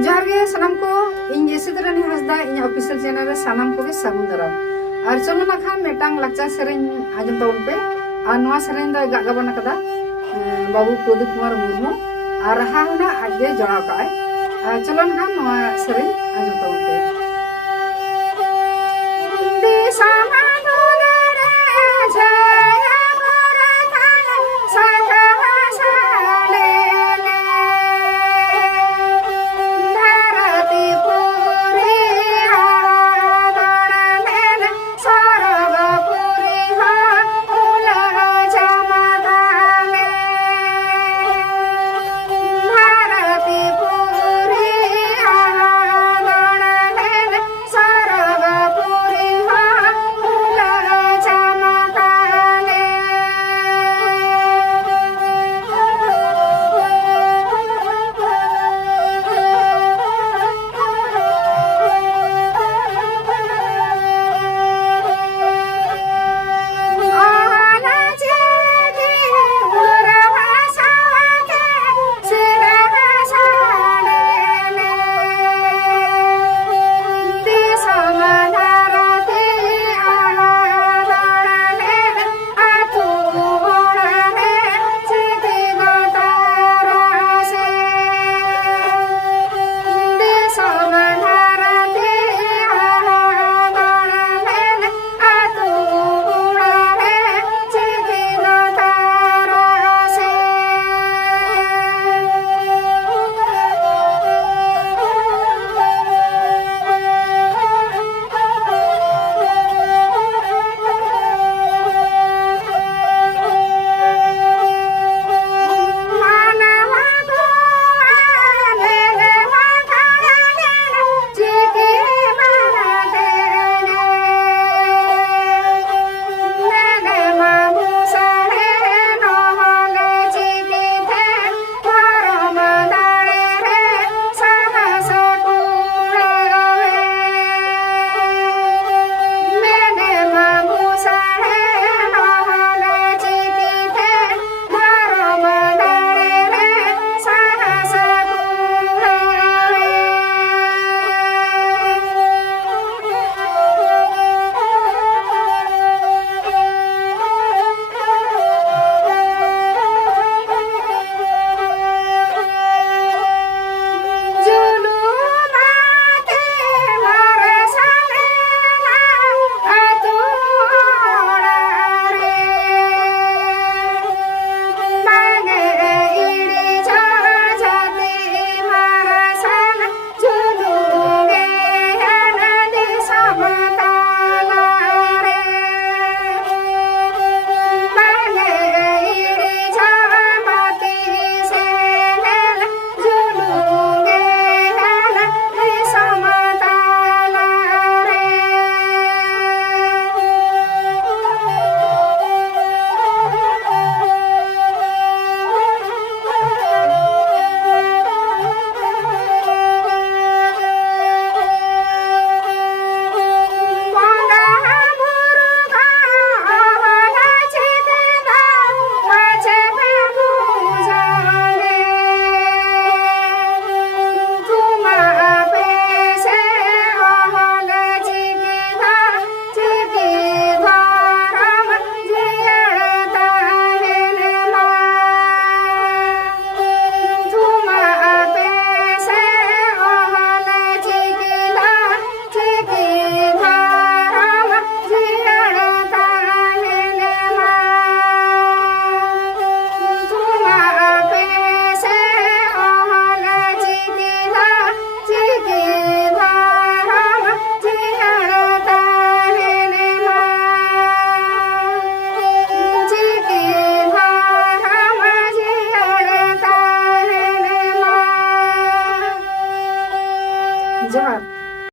जोहार गे सानाम को in जेसिद्रानी Hansda in official channel रे सानाम को भी सागुन दाराम और चलो ना खान मेटांग लाक्चा सेरेन आजम ताउन पे और नवा सेरेन दा गागाबन कदा बाबू प्रदीप कुमार मुर्मू और रहा होना आगे जड़ाव का चलो ना खान नवा सेरेन आजम ताउन पे